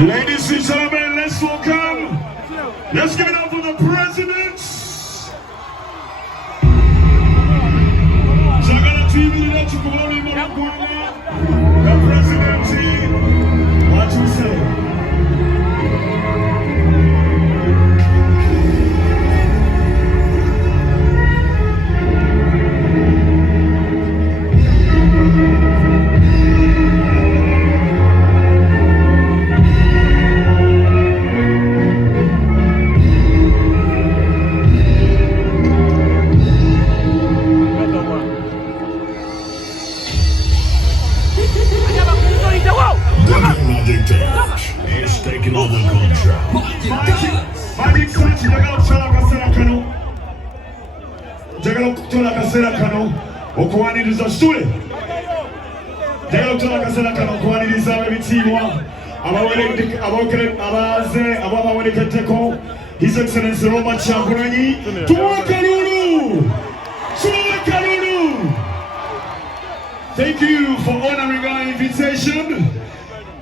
Ladies and gentlemen, let's welcome. Let's give it up for the president. Jagala TV, let's go on the president. What you say? It's taking over control. Magic Sanchi, Jagalo Tola Kasera Kano, Okwani is a student. Jagalo Tola Kasera Kano, Okwani is a Vitima, His Excellency Robert Chakurani, Tuwakalulu! Thank you for honoring our invitation.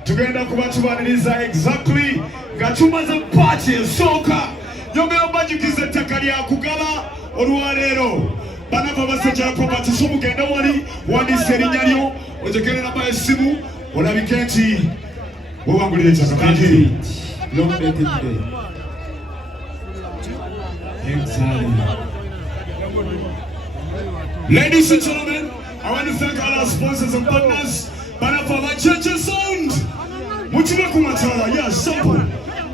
Tugenda kubatubaniriza exactly gatumaze party soka yongera bajukize takalia kugala olwalero banava basajja property so mugenda wali wandise erinnya ojekerera ba esimu olabika nti wewangulire kyakati long dated day. Ladies and gentlemen, I want to thank all our sponsors and partners. Banava Church Sound. Yes, simple.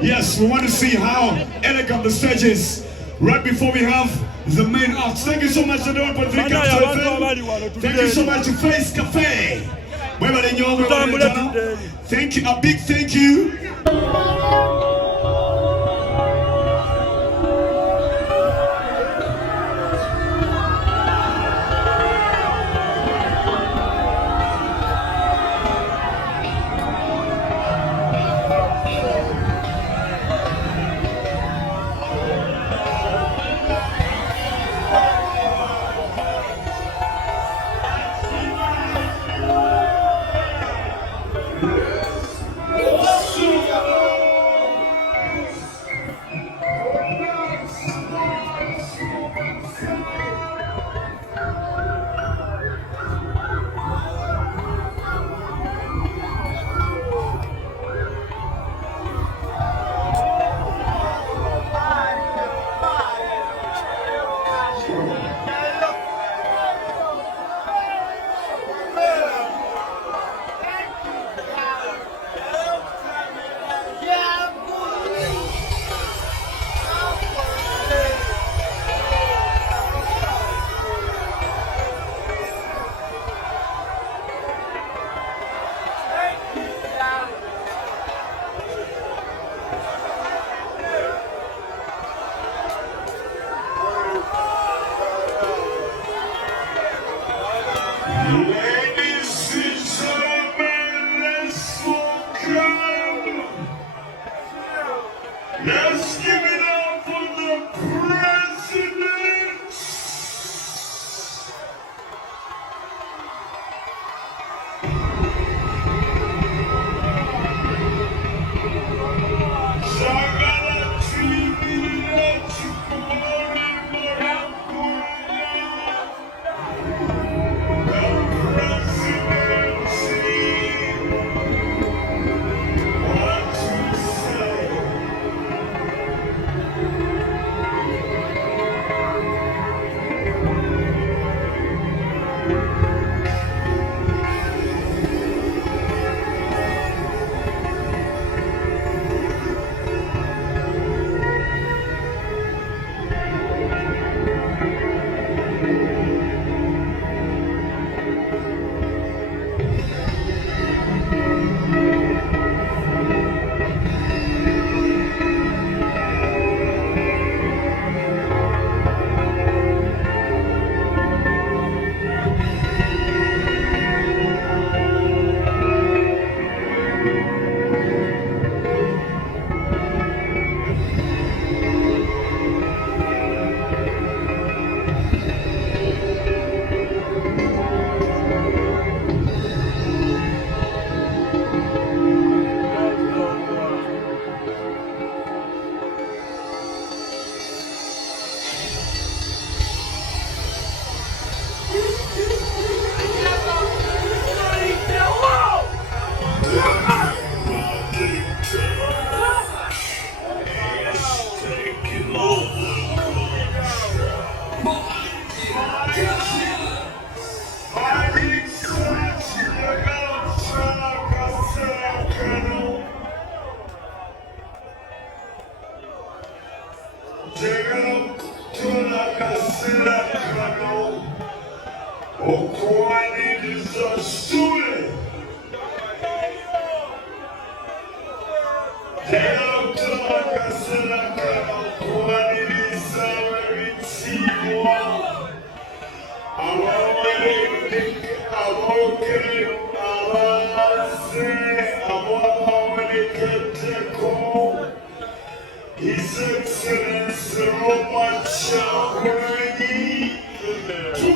Yes, we want to see how elegant the stage is. Right before we have the main act. Thank you so much to everyone for the Thank you so much to Face Cafe. Thank you, a big thank you. His Excellency Robert Chagulanyi to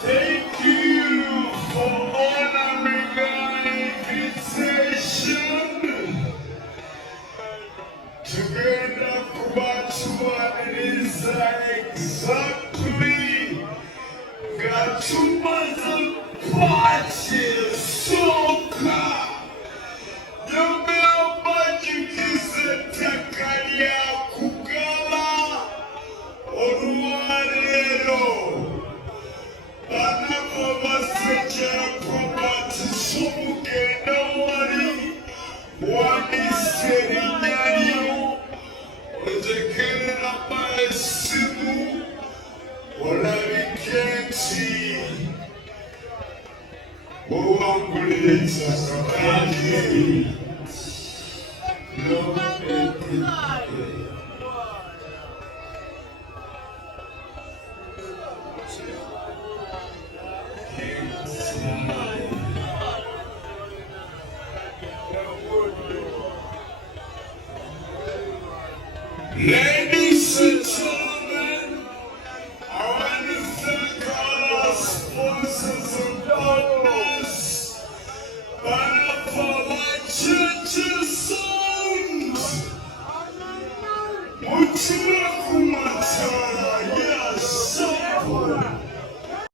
thank you for honoring our invitation. Together, kubachuaniriza exactly gatumaza party soka yomera bajukize takalya kugala olwaleero banako basajja probati somugenda wali wandise erinnya lyo otekerera maesimu olabike nti owangulira ekisaka kandi ladies and gentlemen, I want to thank all our sponsors and partners, for my churches songs.